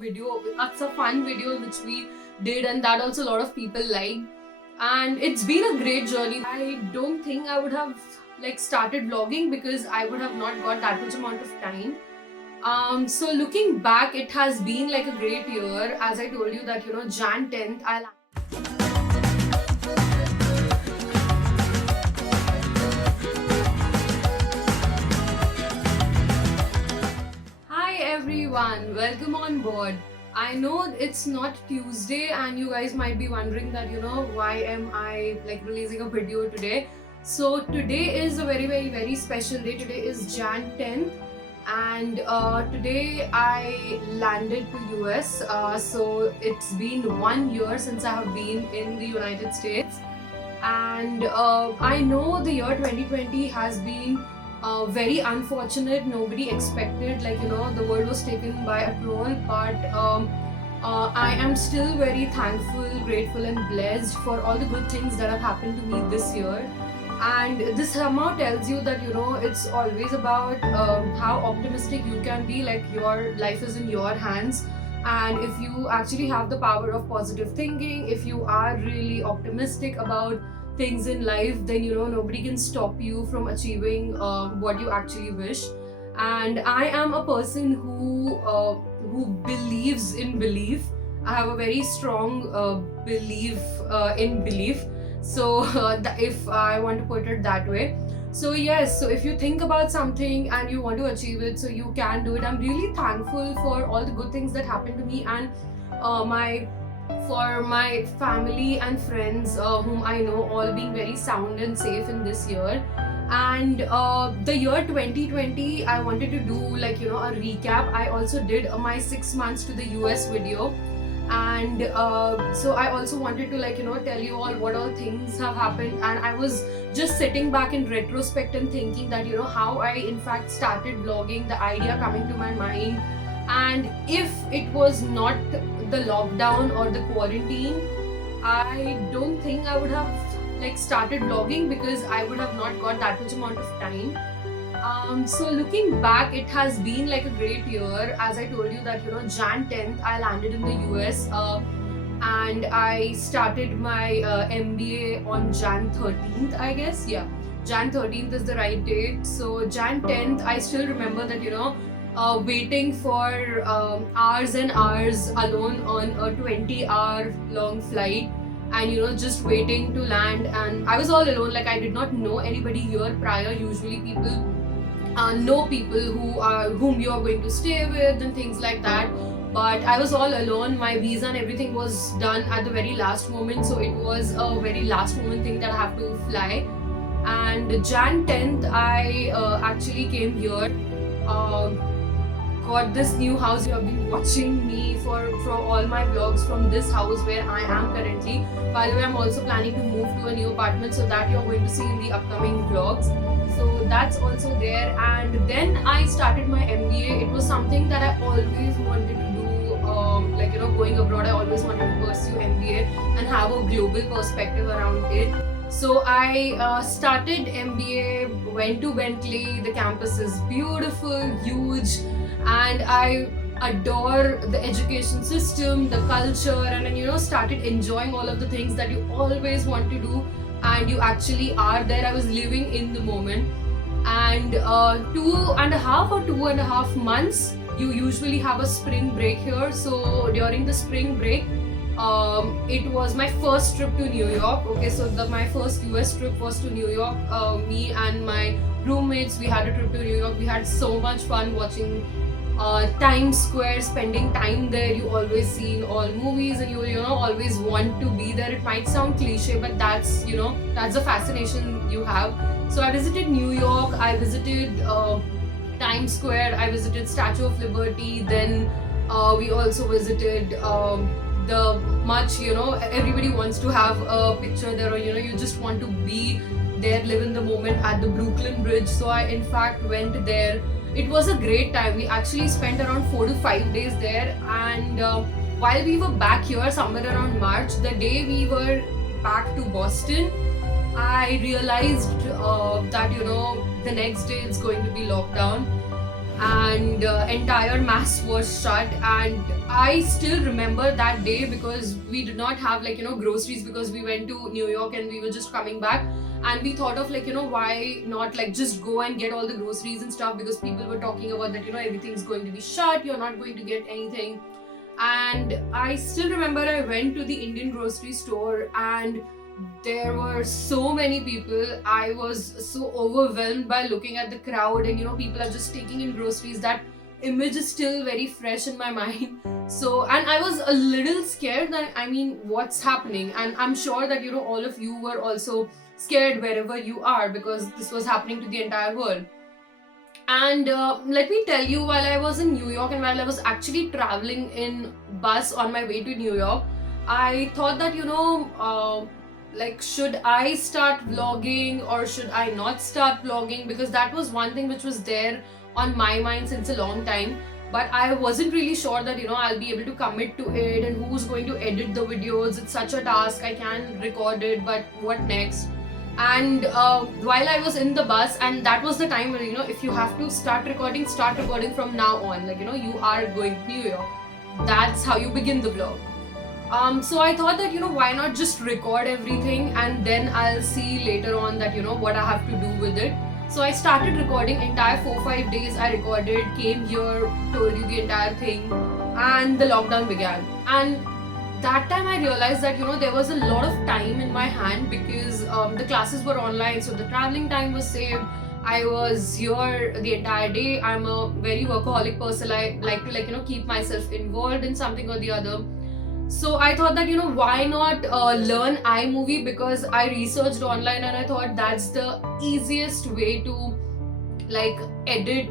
video. That's a fun video which we did, and that also a lot of people liked. And it's been a great journey. I don't think I would have started vlogging because I would have not got that much amount of time. So looking back, it has been like a great year. As I told you that Jan 10th, Hi everyone, welcome on board. I know it's not Tuesday and you guys might be wondering that why am I releasing a video today. So today is a very special day. Today is Jan 10th and today I landed to US. So it's been 1 year since I have been in the United States, and I know the year 2020 has been very unfortunate. Nobody expected, the world was taken by a troll, but I am still very thankful, grateful and blessed for all the good things that have happened to me this year. And this somehow tells you that it's always about how optimistic you can be. Like, your life is in your hands, and if you actually have the power of positive thinking, if you are really optimistic about things in life, then nobody can stop you from achieving what you actually wish. And I am a person who believes in belief. I have a very strong belief in belief. So if I want to put it that way. So yes, so if you think about something and you want to achieve it, so you can do it. I'm really thankful for all the good things that happened to me, and for my family and friends whom I know, all being very sound and safe in this year. And the year 2020, I wanted to do a recap. I also did my 6 months to the US video, and so I also wanted to tell you all what all things have happened. And I was just sitting back in retrospect and thinking that how I in fact started vlogging, the idea coming to my mind. And if it was not the lockdown or the quarantine, I don't think I would have started vlogging because I would have not got that much amount of time. So looking back, it has been a great year. As I told you that Jan 10th I landed in the US, and I started my MBA on Jan 13th, I guess. Yeah, Jan 13th is the right date. So Jan 10th, I still remember that waiting for hours and hours alone on a 20-hour long flight, and just waiting to land. And I was all alone. I did not know anybody here prior. Usually people know people whom you are going to stay with and things like that, but I was all alone. My visa and everything was done at the very last moment, so it was a very last moment thing that I have to fly. And Jan 10th I actually came here, got this new house. You have been watching me for all my vlogs from this house where I am currently. By the way, I'm also planning to move to a new apartment, so that you're going to see in the upcoming vlogs. So that's also there. And then I started my MBA. It was something that I always wanted to do. Going abroad, I always wanted to pursue MBA and have a global perspective around it. So I started MBA, went to Bentley. The campus is beautiful, huge, and I adore the education system, the culture, and then started enjoying all of the things that you always want to do, and you actually are there. I was living in the moment. And 2.5 months, you usually have a spring break here. So during the spring break, it was my first trip to New York. Okay, so my first US trip was to New York. Me and my roommates, we had a trip to New York. We had so much fun watching Times Square, spending time there. You always see in all movies, and you always want to be there. It might sound cliche, but that's the fascination you have. So I visited New York, I visited Times Square, I visited Statue of Liberty. Then we also visited the much, everybody wants to have a picture there, or you just want to be there, live in the moment at the Brooklyn Bridge. So I in fact went there. It was a great time. We actually spent around 4 to 5 days there. And while we were back here somewhere around March, the day we were back to Boston, I realized that the next day it's going to be lockdown. and entire mass was shut. And I still remember that day because we did not have groceries, because we went to New York and we were just coming back, and we thought of why not just go and get all the groceries and stuff, because people were talking about that everything's going to be shut, you're not going to get anything. And I still remember I went to the Indian grocery store and there were so many people. I was so overwhelmed by looking at the crowd, and people are just taking in groceries. That image is still very fresh in my mind. So, and I was a little scared that, I mean, what's happening? And I'm sure that all of you were also scared wherever you are, because this was happening to the entire world. And let me tell you, while I was in New York and while I was actually traveling in bus on my way to New York, I thought that should I start vlogging or should I not start vlogging, because that was one thing which was there on my mind since a long time. But I wasn't really sure that I'll be able to commit to it, and who's going to edit the videos. It's such a task. I can record it, but what next? And while I was in the bus, and that was the time where if you have to start recording from now on, you are going to New York, that's how you begin the vlog. So I thought that why not just record everything, and then I'll see later on that what I have to do with it. So I started recording entire 4-5 days. I recorded, came here, told you the entire thing, and the lockdown began. And that time I realized that there was a lot of time in my hand, because the classes were online, so the traveling time was saved. I was here the entire day. I'm a very workaholic person. I like to keep myself involved in something or the other. So I thought that why not learn iMovie, because I researched online and I thought that's the easiest way to edit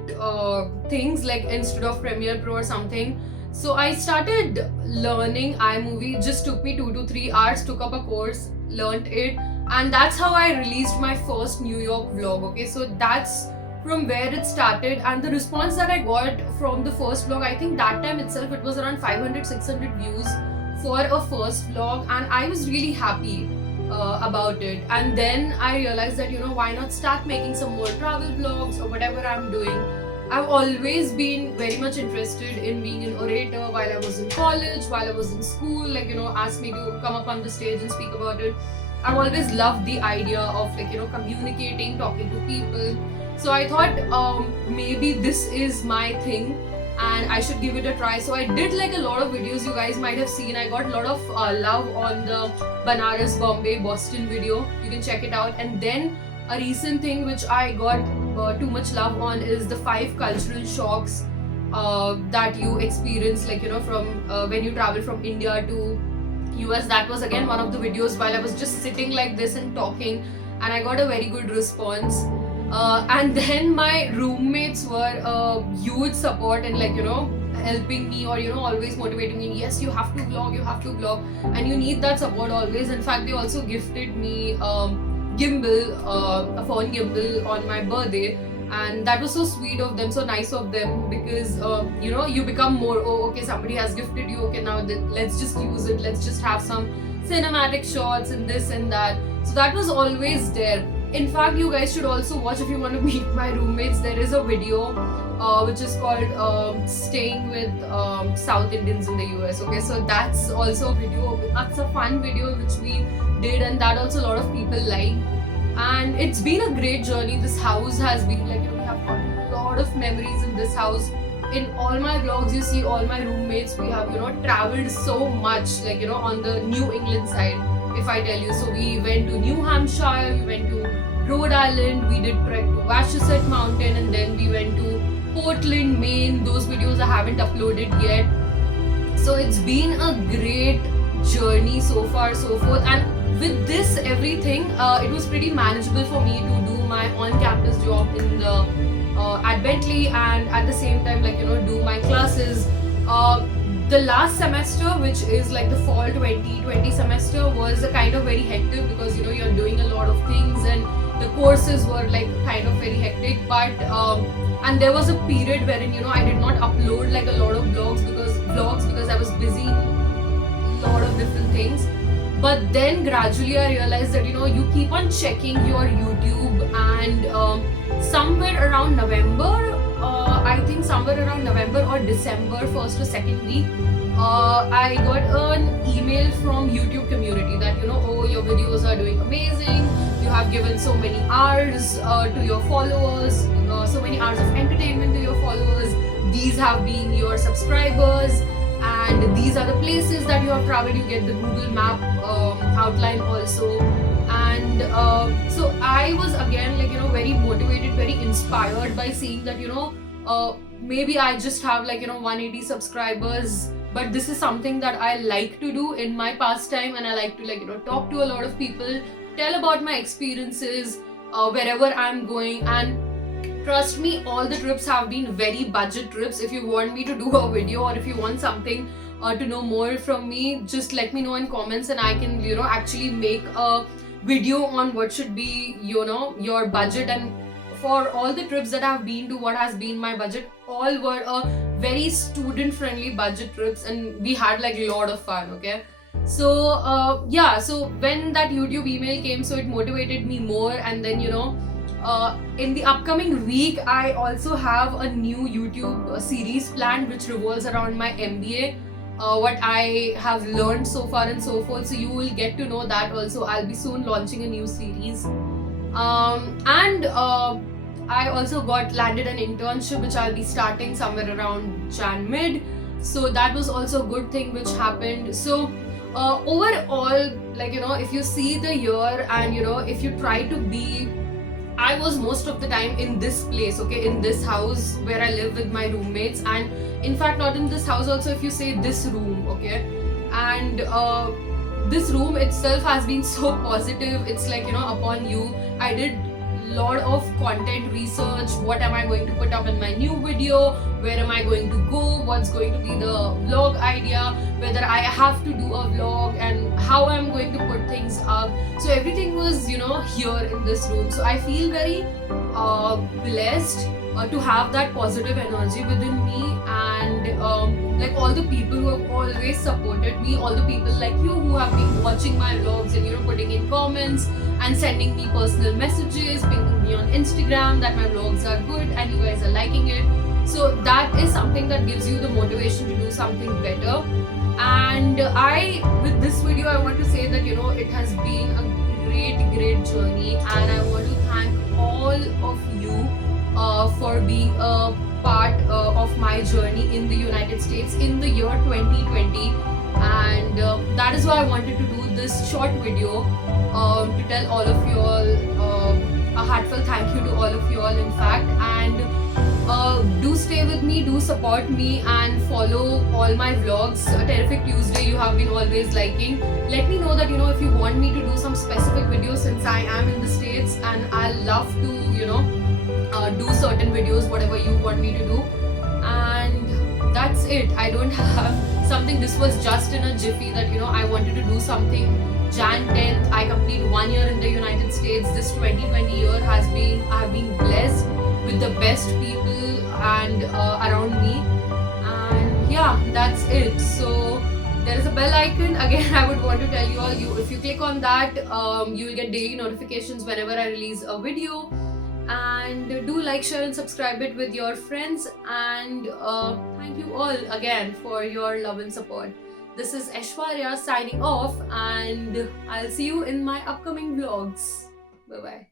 things, instead of Premiere Pro or something. So I started learning iMovie. Just took me 2 to 3 hours, took up a course, learned it, and that's how I released my first New York vlog. Okay, so that's from where it started. And the response that I got from the first vlog, I think that time itself it was around 500-600 views for a first vlog, and I was really happy about it. And then I realized that why not start making some more travel vlogs or whatever I'm doing. I've always been very much interested in being an orator. While I was in college, while I was in school, asked me to come up on the stage and speak about it. I've always loved the idea of communicating, talking to people. So I thought maybe this is my thing and I should give it a try. So I did a lot of videos you guys might have seen. I got a lot of love on the Banaras, Bombay, Boston video. You can check it out. And then a recent thing which I got too much love on is the 5 cultural shocks that you experience from when you travel from India to US. That was again one of the videos while I was just sitting like this and talking, and I got a very good response. And then my roommates were a huge support and helping me, or always motivating me. Yes, you have to vlog, and you need that support always. In fact, they also gifted me gimbal, a phone gimbal on my birthday, and that was so sweet of them, so nice of them, because you become more, oh okay, somebody has gifted you, okay, now let's just use it, let's just have some cinematic shots and this and that. So that was always there. In fact, you guys should also watch, if you want to meet my roommates, there is a video which is called Staying with South Indians in the US. Okay, so that's also a video, that's a fun video which we did, and that also a lot of people like. And it's been a great journey. This house has been we have got a lot of memories in this house. In all my vlogs, you see all my roommates, we have traveled so much, on the New England side, if I tell you. So we went to New Hampshire, we went to Rhode Island, we did trek to Wachusett Mountain, and then we went to Portland, Maine. Those videos I haven't uploaded yet. So it's been a great journey so far, so forth. And with this everything, it was pretty manageable for me to do my on-campus job in the at Bentley, and at the same time do my classes. The last semester, which is the fall 2020 semester, was a kind of very hectic, because you're doing a lot of things and the courses were kind of very hectic. But and there was a period wherein I did not upload a lot of vlogs because I was busy in a lot of different things. But then gradually I realized that you keep on checking your YouTube, and somewhere around November I think somewhere around November or December, first or second week, I got an email from YouTube community that, oh, your videos are doing amazing. You have given so many hours to your followers, so many hours of entertainment to your followers. These have been your subscribers, and these are the places that you have traveled. You get the Google Map outline also. And so I was again, like, very motivated, very inspired by seeing that, maybe I just have, like, 180 subscribers, but this is something that I like to do in my pastime, and I like to, like, talk to a lot of people, tell about my experiences wherever I'm going. And trust me, all the trips have been very budget trips. If you want me to do a video, or if you want something to know more from me, just let me know in comments, and I can, actually make a video on what should be, your budget. And for all the trips that I've been to, what has been my budget, all were a very student friendly budget trips, and we had, like, a lot of fun. Okay, so yeah, so when that YouTube email came, so it motivated me more. And then, in the upcoming week, I also have a new YouTube series planned, which revolves around my MBA, what I have learned so far and so forth. So you will get to know that also. I'll be soon launching a new series. And I also landed an internship, which I'll be starting somewhere around Jan mid. So that was also a good thing which happened. So overall, like, if you see the year, and if you try to be, I was most of the time in this place, okay, in this house where I live with my roommates. And in fact, not in this house also, if you say this room, okay, and this room itself has been so positive. It's like, upon you, I did lot of content research. What am I going to put up in my new video? Where am I going to go? What's going to be the vlog idea? Whether I have to do a vlog, and how I'm going to put things up. So everything was, here in this room. So I feel very blessed to have that positive energy within me. And like, all the people who have always supported me, all the people like you who have been watching my vlogs and, putting in comments and sending me personal messages, pinging me on Instagram that my vlogs are good and you guys are liking it. So that is something that gives you the motivation to do something better. And with this video, I want to say that, it has been a great journey, and I want to thank all of you for being a part of my journey in the United States in the year 2020. And that is why I wanted to do this short video to tell all of you all a heartfelt thank you to all of you all, in fact. And do stay with me, do support me, and follow all my vlogs. Terrific Tuesday, you have been always liking. Let me know that, if you want me to do some specific videos, since I am in the States, and I love to, do certain videos, whatever you want me to do. And that's it. I don't have something. This was just in a jiffy that, I wanted to do something. Jan 10th, I complete 1 year in the United States. This 2020 year I have been blessed with the best people and around me. And yeah, that's it. So there is a bell icon. Again, I would want to tell you all, if you click on that, you will get daily notifications whenever I release a video. And do like, share and subscribe it with your friends. And thank you all again for your love and support. This is Aishwarya signing off, and I'll see you in my upcoming vlogs. Bye bye.